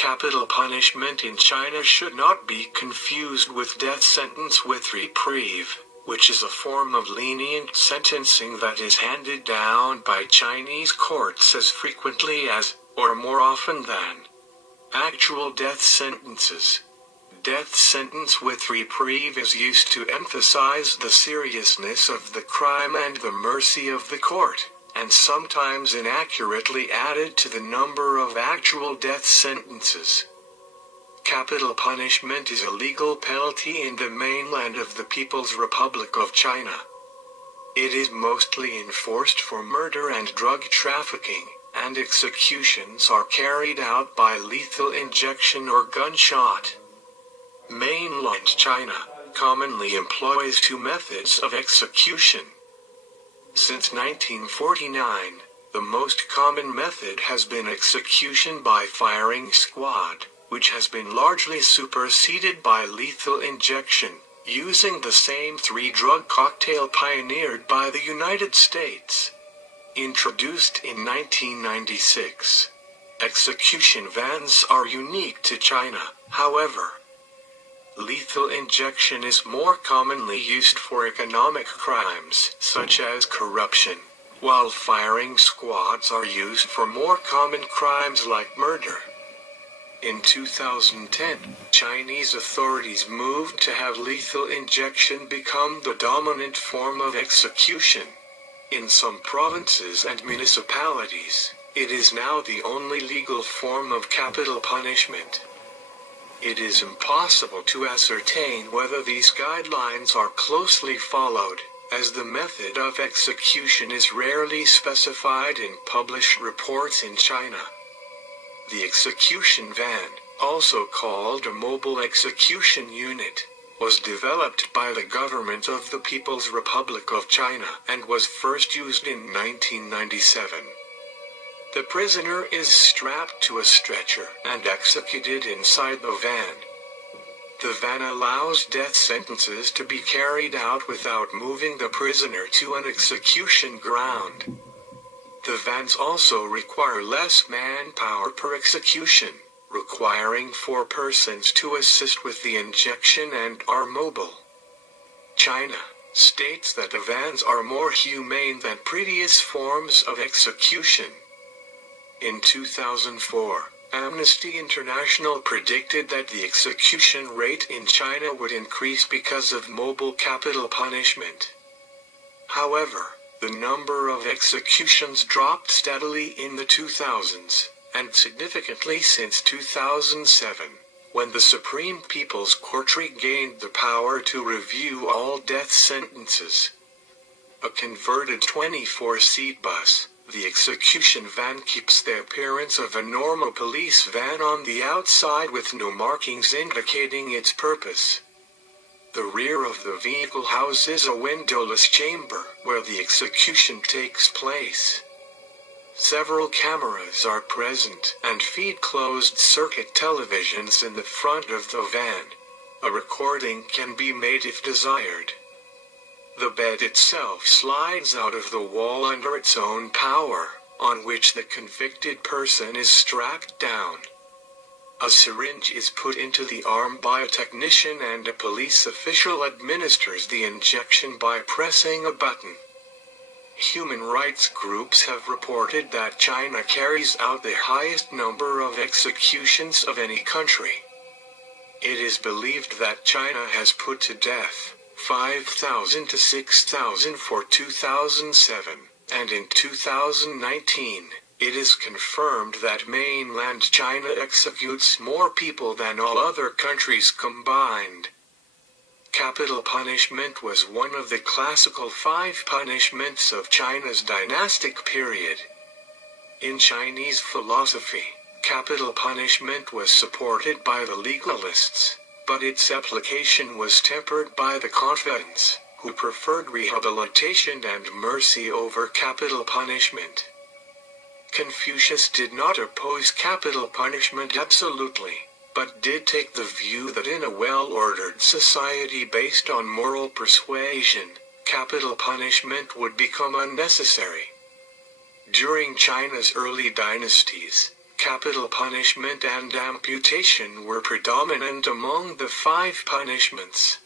Capital punishment in China should not be confused with death sentence with reprieve, which is a form of lenient sentencing that is handed down by Chinese courts as frequently as, or more often than, actual death sentences. Death sentence with reprieve is used to emphasize the seriousness of the crime and the mercy of the court, and sometimes inaccurately added to the number of actual death sentences. Capital punishment is a legal penalty in the mainland of the People's Republic of China. It is mostly enforced for murder and drug trafficking, and executions are carried out by lethal injection or gunshot. Mainland China commonly employs two methods of execution. Since 1949, the most common method has been execution by firing squad, which has been largely superseded by lethal injection, using the same three-drug cocktail pioneered by the United States. Introduced in 1996. Execution vans are unique to China, however. Lethal injection is more commonly used for economic crimes, such as corruption, while firing squads are used for more common crimes like murder. In 2010, Chinese authorities moved to have lethal injection become the dominant form of execution. In some provinces and municipalities, it is now the only legal form of capital punishment. It is impossible to ascertain whether these guidelines are closely followed, as the method of execution is rarely specified in published reports in China. The execution van, also called a mobile execution unit, was developed by the government of the People's Republic of China and was first used in 1997. The prisoner is strapped to a stretcher and executed inside the van. The van allows death sentences to be carried out without moving the prisoner to an execution ground. The vans also require less manpower per execution, requiring 4 persons to assist with the injection and are mobile. China states that the vans are more humane than previous forms of execution. In 2004, Amnesty International predicted that the execution rate in China would increase because of mobile capital punishment. However, the number of executions dropped steadily in the 2000s, and significantly since 2007, when the Supreme People's Court regained the power to review all death sentences. A converted 24-seat bus, the execution van keeps the appearance of a normal police van on the outside with no markings indicating its purpose. The rear of the vehicle houses a windowless chamber where the execution takes place. Several cameras are present and feed closed-circuit televisions in the front of the van. A recording can be made if desired. The bed itself slides out of the wall under its own power, on which the convicted person is strapped down. A syringe is put into the arm by a technician and a police official administers the injection by pressing a button. Human rights groups have reported that China carries out the highest number of executions of any country. It is believed that China has put to death 5,000 to 6,000 for 2007, and in 2019, it is confirmed that mainland China executes more people than all other countries combined. Capital punishment was one of the classical 5 punishments of China's dynastic period. In Chinese philosophy, capital punishment was supported by the legalists, but its application was tempered by the confidants, who preferred rehabilitation and mercy over capital punishment. Confucius did not oppose capital punishment absolutely, but did take the view that in a well-ordered society based on moral persuasion, capital punishment would become unnecessary. During China's early dynasties, capital punishment and amputation were predominant among the 5 punishments.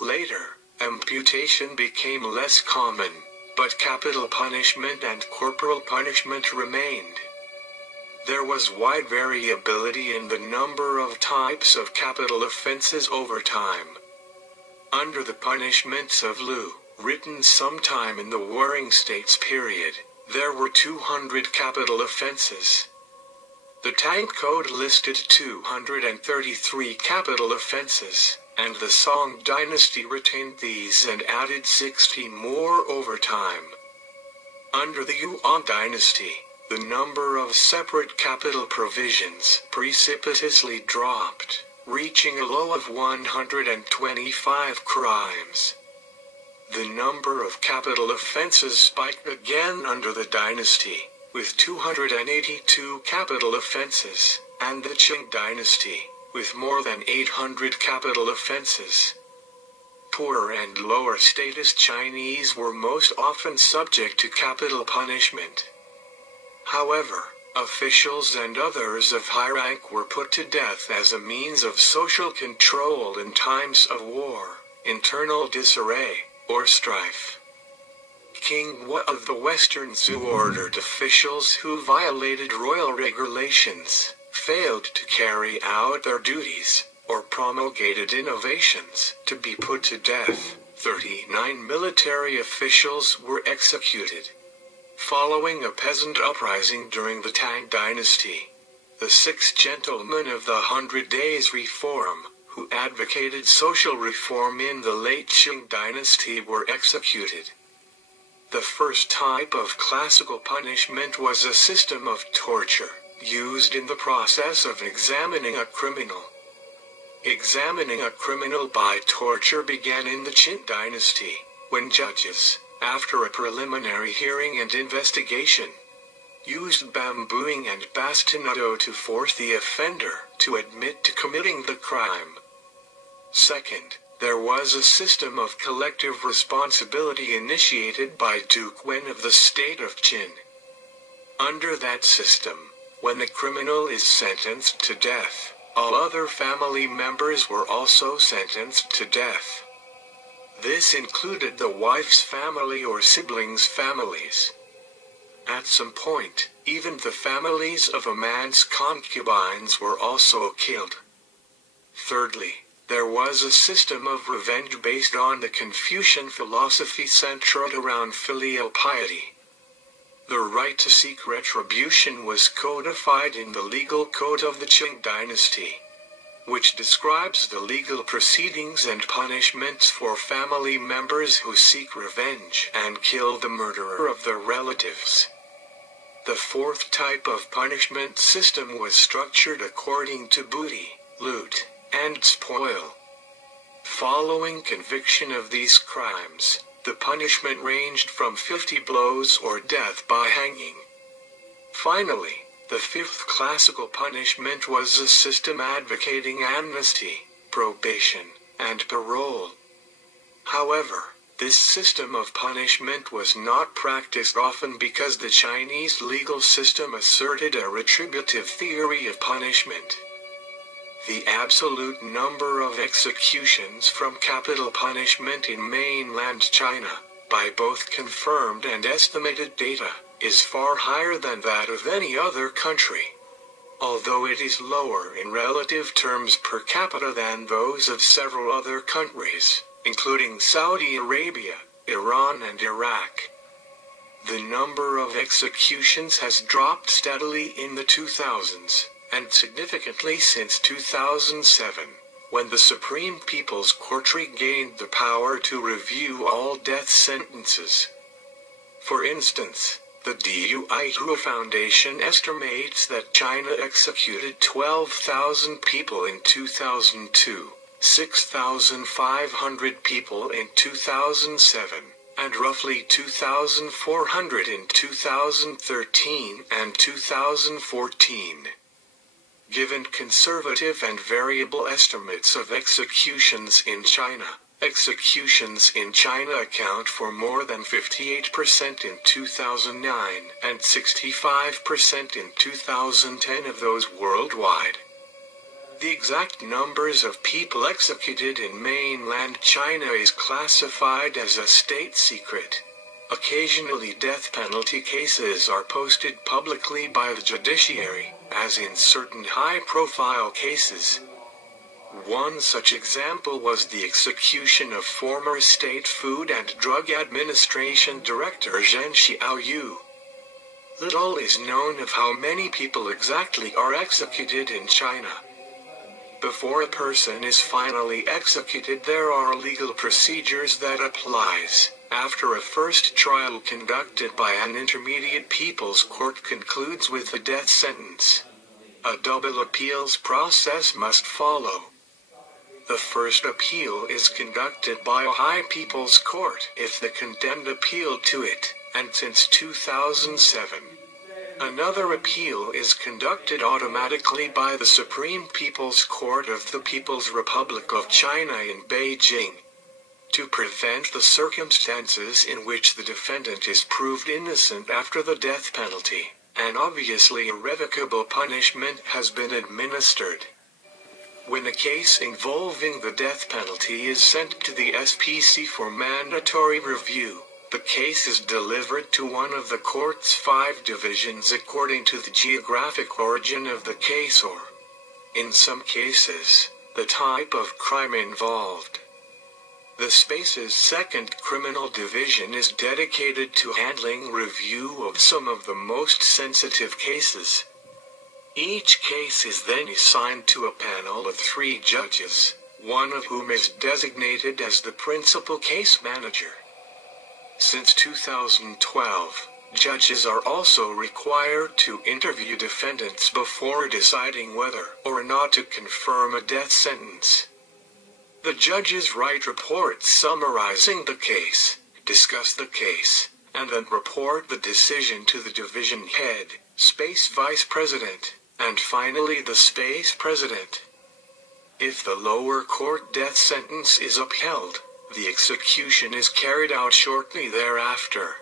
Later, amputation became less common, but capital punishment and corporal punishment remained. There was wide variability in the number of types of capital offenses over time. Under the punishments of Liu, written sometime in the Warring States period, there were 200 capital offenses. The Tang Code listed 233 capital offenses, and the Song dynasty retained these and added 60 more over time. Under the Yuan dynasty, the number of separate capital provisions precipitously dropped, reaching a low of 125 crimes. The number of capital offenses spiked again under the dynasty, with 282 capital offenses, and the Qing dynasty, with more than 800 capital offenses. Poorer and lower status Chinese were most often subject to capital punishment. However, officials and others of high rank were put to death as a means of social control in times of war, internal disarray, or strife. King Wu of the Western Zhou ordered officials who violated royal regulations, failed to carry out their duties, or promulgated innovations, to be put to death. 39 military officials were executed. Following a peasant uprising during the Tang dynasty, the 6 gentlemen of the 100 Days Reform, who advocated social reform in the late Qing dynasty, were executed. The first type of classical punishment was a system of torture, used in the process of examining a criminal. Examining a criminal by torture began in the Qin dynasty, when judges, after a preliminary hearing and investigation, used bambooing and bastinado to force the offender to admit to committing the crime. Second, there was a system of collective responsibility initiated by Duke Wen of the state of Qin. Under that system, when the criminal is sentenced to death, all other family members were also sentenced to death. This included the wife's family or siblings' families. At some point, even the families of a man's concubines were also killed. Thirdly, there was a system of revenge based on the Confucian philosophy centered around filial piety. The right to seek retribution was codified in the legal code of the Qing dynasty, which describes the legal proceedings and punishments for family members who seek revenge and kill the murderer of their relatives. The fourth type of punishment system was structured according to booty, loot, and spoil. Following conviction of these crimes, the punishment ranged from 50 blows or death by hanging. Finally, the fifth classical punishment was a system advocating amnesty, probation, and parole. However, this system of punishment was not practiced often because the Chinese legal system asserted a retributive theory of punishment. The absolute number of executions from capital punishment in mainland China, by both confirmed and estimated data, is far higher than that of any other country, although it is lower in relative terms per capita than those of several other countries, including Saudi Arabia, Iran and Iraq. The number of executions has dropped steadily in the 2000s, and significantly since 2007, when the Supreme People's Court regained the power to review all death sentences. For instance, the DUI Foundation estimates that China executed 12,000 people in 2002, 6,500 people in 2007, and roughly 2,400 in 2013 and 2014. Given conservative and variable estimates of executions in China, Executions in China account for more than 58% in 2009 and 65% in 2010 of those worldwide. The exact numbers of people executed in mainland China is classified as a state secret. Occasionally death penalty cases are posted publicly by the judiciary, as in certain high-profile cases. One such example was the execution of former State Food and Drug Administration Director Zheng Xiaoyu. Little is known of how many people exactly are executed in China. Before a person is finally executed, there are legal procedures that applies. After a first trial conducted by an intermediate people's court concludes with a death sentence, a double appeals process must follow. The first appeal is conducted by a high people's court if the condemned appealed to it, and since 2007, another appeal is conducted automatically by the Supreme People's Court of the People's Republic of China in Beijing. To prevent the circumstances in which the defendant is proved innocent after the death penalty, an obviously irrevocable punishment has been administered. When a case involving the death penalty is sent to the SPC for mandatory review, the case is delivered to one of the court's 5 divisions according to the geographic origin of the case or, in some cases, the type of crime involved. The SPC's 2nd Criminal Division is dedicated to handling review of some of the most sensitive cases. Each case is then assigned to a panel of 3 judges, one of whom is designated as the principal case manager. Since 2012, judges are also required to interview defendants before deciding whether or not to confirm a death sentence. The judges write reports summarizing the case, discuss the case, and then report the decision to the division head, SPC vice president, and finally the SPC president. If the lower court death sentence is upheld, the execution is carried out shortly thereafter.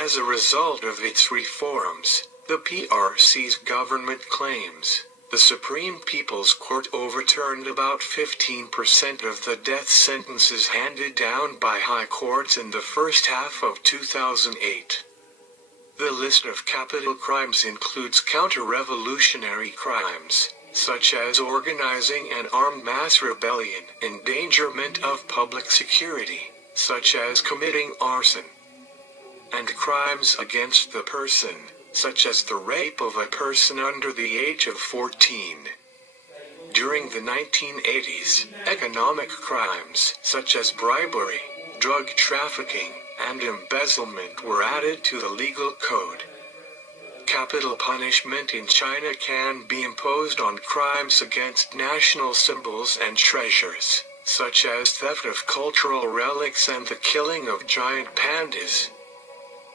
As a result of its reforms, the PRC's government claims, the Supreme People's Court overturned about 15% of the death sentences handed down by high courts in the first half of 2008. The list of capital crimes includes counter-revolutionary crimes, such as organizing an armed mass rebellion, endangerment of public security, such as committing arson, and crimes against the person, such as the rape of a person under the age of 14. During the 1980s, economic crimes, such as bribery, drug trafficking, and embezzlement were added to the legal code. Capital punishment in China can be imposed on crimes against national symbols and treasures, such as theft of cultural relics and the killing of giant pandas.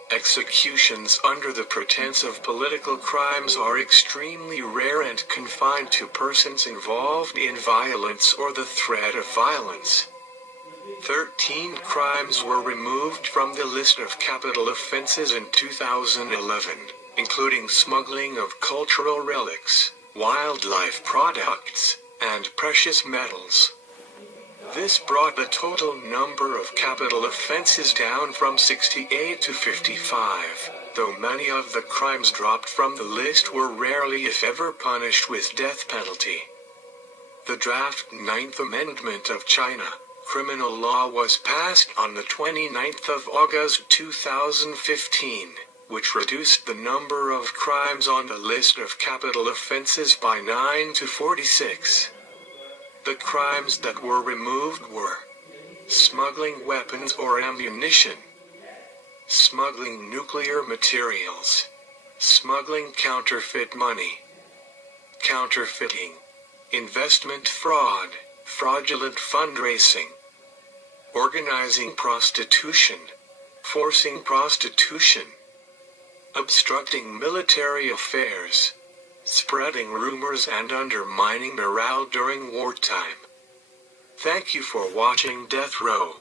Executions under the pretense of political crimes are extremely rare and confined to persons involved in violence or the threat of violence. 13 crimes were removed from the list of capital offenses in 2011, including smuggling of cultural relics, wildlife products, and precious metals. This brought the total number of capital offenses down from 68 to 55, though many of the crimes dropped from the list were rarely if ever punished with death penalty. The draft 9th Amendment of China criminal law was passed on the 29th of August 2015, which reduced the number of crimes on the list of capital offenses by 9 to 46. The crimes that were removed were smuggling weapons or ammunition, smuggling nuclear materials, smuggling counterfeit money, counterfeiting, investment fraud, fraudulent fundraising, organizing prostitution, forcing prostitution, obstructing military affairs, spreading rumors and undermining morale during wartime, Thank you for watching Death Row.